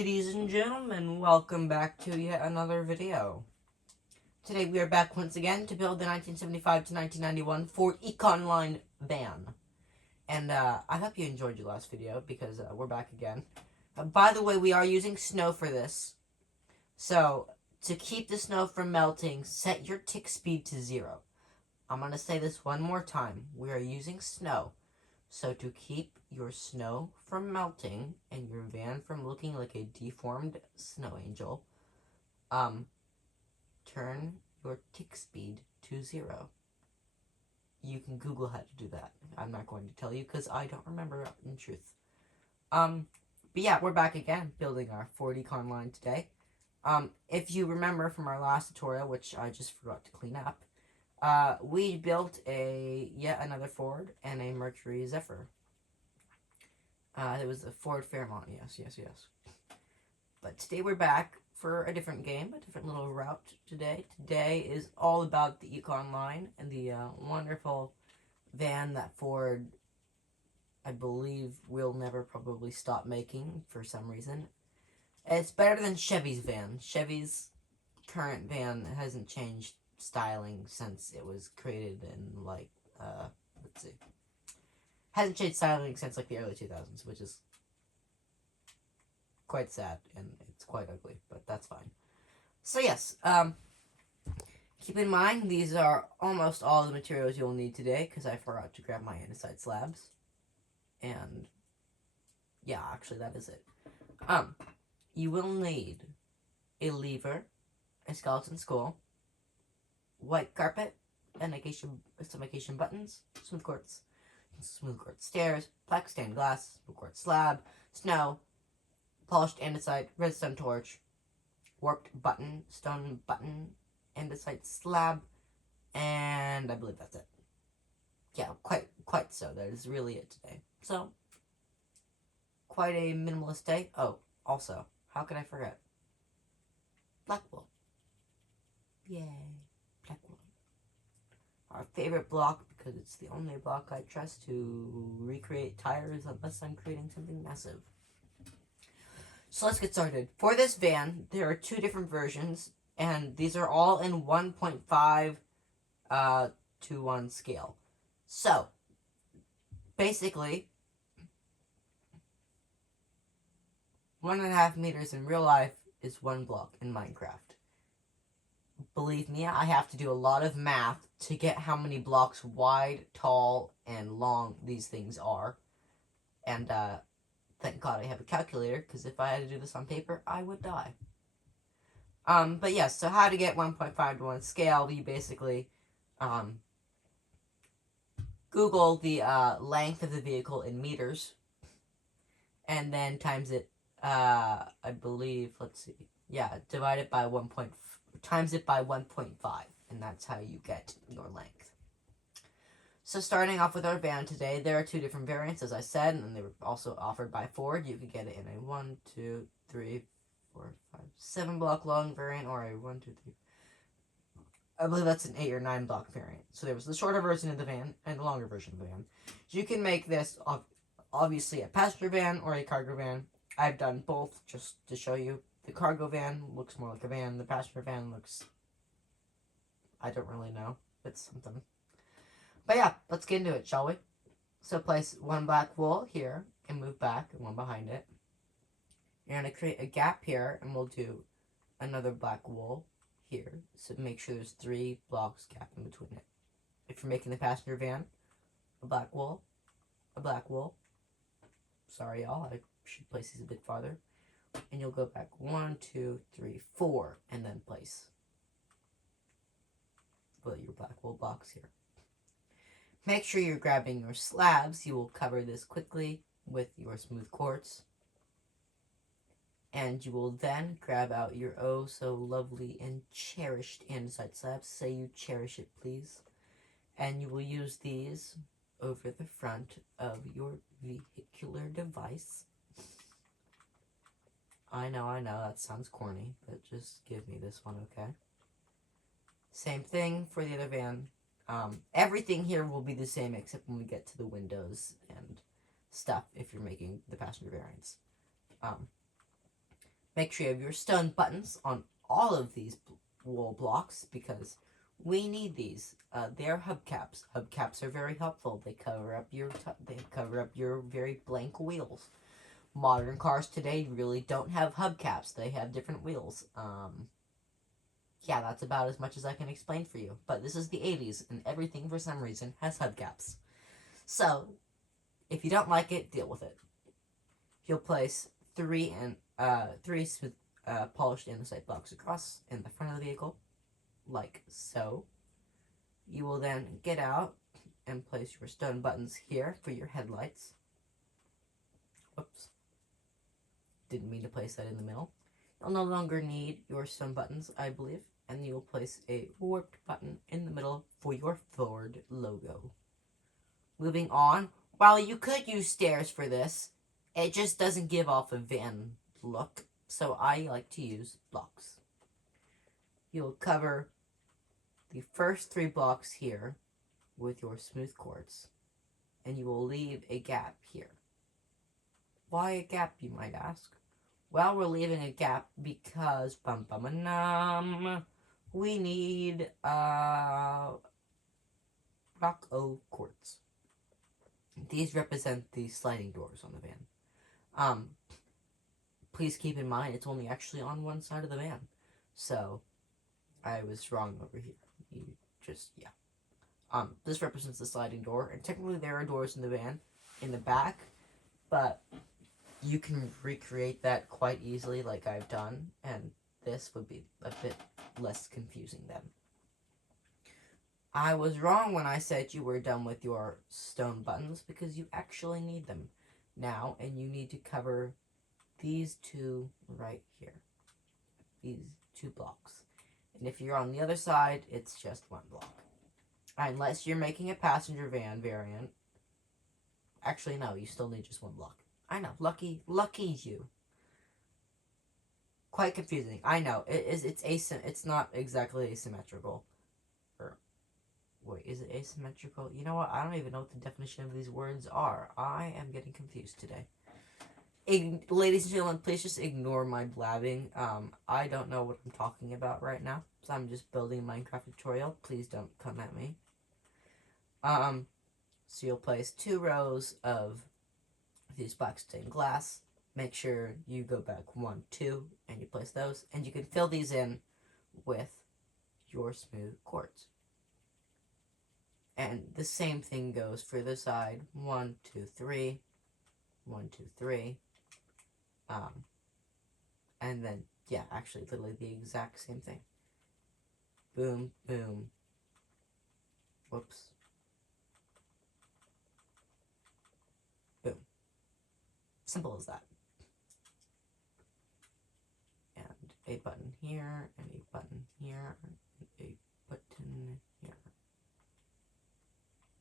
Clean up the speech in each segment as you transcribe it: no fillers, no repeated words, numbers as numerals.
Ladies and gentlemen, welcome back to yet another video. Today we are back once again to build the 1975 to 1991 Ford Econoline van. And I hope you enjoyed your last video because we're back again. By the way, we are using snow for this. So, to keep the snow from melting, set your tick speed to 0. I'm going to say this one more time. We are using snow. So to keep your snow from melting and your van from looking like a deformed snow angel, turn your tick speed to 0. You can Google how to do that. I'm not going to tell you because I don't remember in truth. But yeah, we're back again building our Ford Econoline today. If you remember from our last tutorial, which I just forgot to clean up, we built yet another Ford and a Mercury Zephyr. It was a Ford Fairmont, yes. But today we're back for a different game, a different little route today. Today is all about the Econoline and the wonderful van that Ford, I believe, will never probably stop making for some reason. It's better than Chevy's van. Chevy's current van hasn't changed styling since it was created in hasn't changed styling since like the early 2000s, which is quite sad and it's quite ugly, but that's fine. So yes, keep in mind these are almost all the materials you'll need today because I forgot to grab my andesite slabs, and yeah, actually that is it. You will need a lever, a skeleton skull, white carpet, some occasion buttons, smooth quartz stairs, black stained glass, smooth quartz slab, snow, polished andesite, redstone torch, warped button, stone button, andesite slab, and I believe that's it. Yeah, quite so. That is really it today. So, quite a minimalist day. Oh, also, how could I forget? Black wool. Yay. Black wool. Our favorite block because it's the only block I trust to recreate tires unless I'm creating something massive. So let's get started. For this van, there are two different versions, and these are all in 1.5 to 1 scale. So, basically, 1.5 meters in real life is 1 block in Minecraft. Believe me, I have to do a lot of math to get how many blocks wide, tall, and long these things are. And thank God I have a calculator, because if I had to do this on paper, I would die. But yes, so how to get 1.5 to 1 scale, you basically Google the length of the vehicle in meters, and then times it, I believe, let's see, yeah, divide it by times it by 1.5, and that's how you get your length. So starting off with our van today, there are two different variants, as I said, and they were also offered by Ford. You could get it in a 1, 2, 3, 4, 5, 7 block long variant, or a 1, 2, 3. I believe that's an 8 or 9 block variant. So there was the shorter version of the van and the longer version of the van. You can make this obviously a passenger van or a cargo van. I've done both just to show you. The cargo van looks more like a van. The passenger van looks, I don't really know. It's something. But yeah, let's get into it, shall we? So place 1 black wool here and move back and 1 behind it. You're going to create a gap here and we'll do another black wool here. So make sure there's 3 blocks gap in between it. If you're making the passenger van, a black wool. Sorry y'all, I should place these a bit farther. And you'll go back 1, 2, 3, 4, and then place your black wool blocks here. Make sure you're grabbing your slabs. You will cover this quickly with your smooth quartz. And you will then grab out your oh so lovely and cherished andesite slabs. Say you cherish it, please. And you will use these over the front of your vehicular device. I know, that sounds corny, but just give me this one, okay? Same thing for the other van. Everything here will be the same except when we get to the windows and stuff if you're making the passenger variants. Make sure you have your stone buttons on all of these wall blocks because we need these. They're hubcaps. Hubcaps are very helpful. They cover up your very blank wheels. Modern cars today really don't have hubcaps. They have different wheels. Yeah, that's about as much as I can explain for you. But this is the 80s, and everything for some reason has hubcaps. So, if you don't like it, deal with it. You'll place three smooth polished andesite blocks across in the front of the vehicle, like so. You will then get out and place your stone buttons here for your headlights. Whoops. Didn't mean to place that in the middle. You'll no longer need your stone buttons, I believe, and you will place a warped button in the middle for your Ford logo. Moving on, while you could use stairs for this, it just doesn't give off a van look, so I like to use blocks. You'll cover the first 3 blocks here with your smooth quartz, and you will leave a gap here. Why a gap, you might ask? Well, we're leaving a gap because we need rock O quartz. These represent the sliding doors on the van. Please keep in mind it's only actually on one side of the van, so I was wrong over here. This represents the sliding door, and technically there are doors in the van in the back, but you can recreate that quite easily like I've done, and this would be a bit less confusing then. I was wrong when I said you were done with your stone buttons because you actually need them now, and you need to cover these 2 right here. These 2 blocks. And if you're on the other side, it's just 1 block. Unless you're making a passenger van variant. Actually, no, you still need just 1 block. I know, lucky you. Quite confusing. I know, it's not exactly asymmetrical. Wait, is it asymmetrical? You know what? I don't even know what the definition of these words are. I am getting confused today. Ladies and gentlemen, please just ignore my blabbing. I don't know what I'm talking about right now. So I'm just building a Minecraft tutorial. Please don't come at me. So you'll place 2 rows of these black stained glass. Make sure you go back 1, 2, and you place those. And you can fill these in with your smooth quartz. And the same thing goes for the side. 1, 2, 3. 1, 2, 3. And then, yeah, actually, literally the exact same thing. Boom, boom. Whoops. Boom. Simple as that. And a button here, and a button here, and a button here.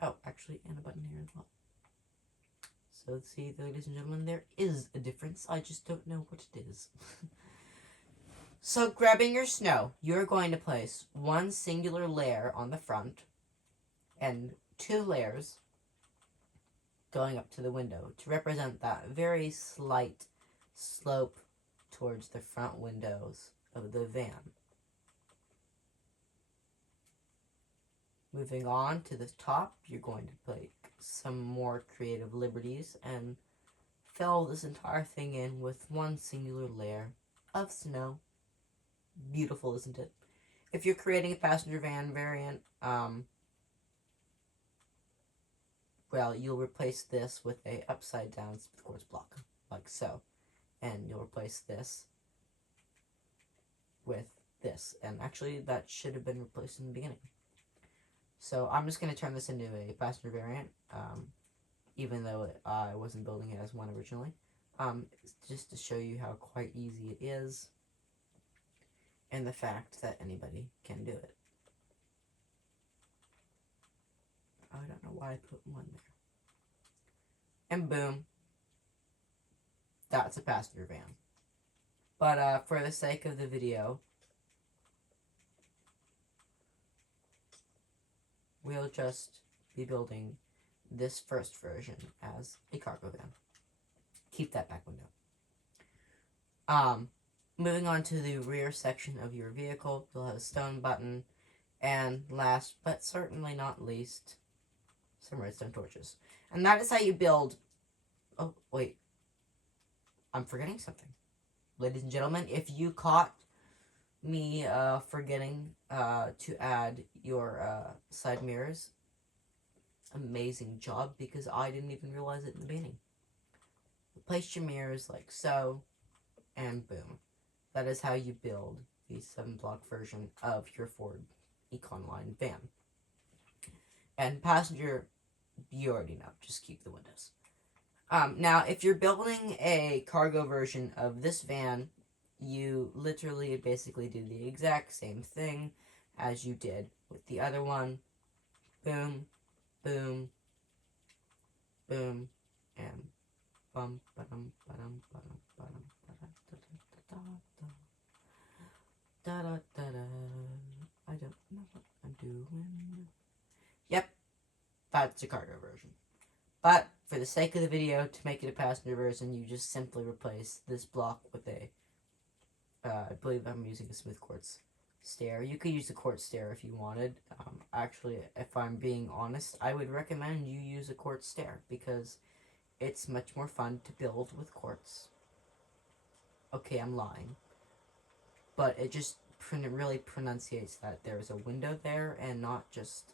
Oh, actually, and a button here as well. So, see, ladies and gentlemen, there is a difference. I just don't know what it is. So, grabbing your snow, you're going to place 1 singular layer on the front and 2 layers going up to the window to represent that very slight slope towards the front windows of the van. Moving on to the top, you're going to take some more creative liberties and fill this entire thing in with 1 singular layer of snow. Beautiful, isn't it? If you're creating a passenger van variant, well, you'll replace this with a upside down smooth quartz block, like so. And you'll replace this with this. And actually, that should have been replaced in the beginning. So I'm just going to turn this into a passenger variant, even though I wasn't building it as one originally. Just to show you how quite easy it is, and the fact that anybody can do it. I don't know why I put 1 there. And boom. That's a passenger van. But for the sake of the video, we'll just be building this first version as a cargo van. Keep that back window. Moving on to the rear section of your vehicle, you'll have a stone button, and last but certainly not least, some redstone torches. And that is how you build... Oh, wait. I'm forgetting something. Ladies and gentlemen, if you caught me forgetting to add your side mirrors, amazing job, because I didn't even realize it in the beginning. Place your mirrors like so, and boom. That is how you build the 7-block version of your Ford Econoline van. And passenger, you already know, just keep the windows. Now, if you're building a cargo version of this van, you literally basically do the exact same thing as you did with the other one. Boom, boom, boom, and bum, ba-dum, ba-dum, ba-dum, ba-dum, da-da-da-da-da. I don't know what I'm doing. Yep, that's a cargo version. But for the sake of the video, to make it a passenger version, you just simply replace this block with a, I believe I'm using a smooth quartz stair. You could use a quartz stair if you wanted. Actually, if I'm being honest, I would recommend you use a quartz stair because it's much more fun to build with quartz. Okay, I'm lying. But it just really pronunciates that there's a window there and not just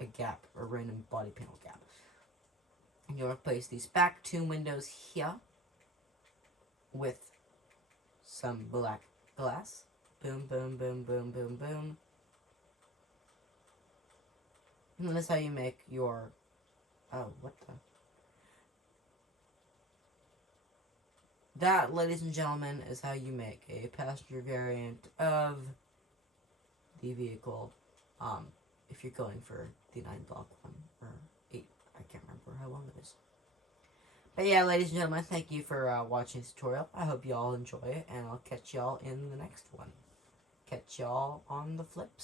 a gap, a random body panel gap. And you'll replace these back 2 windows here with some black glass. Boom, boom, boom, boom, boom, boom. And that's how you make your... Oh, what the... That, ladies and gentlemen, is how you make a passenger variant of the vehicle, if you're going for the 9-block one, or 8, I can't remember how long it is. But yeah, ladies and gentlemen, thank you for watching this tutorial. I hope you all enjoy it, and I'll catch y'all in the next one. Catch y'all on the flips.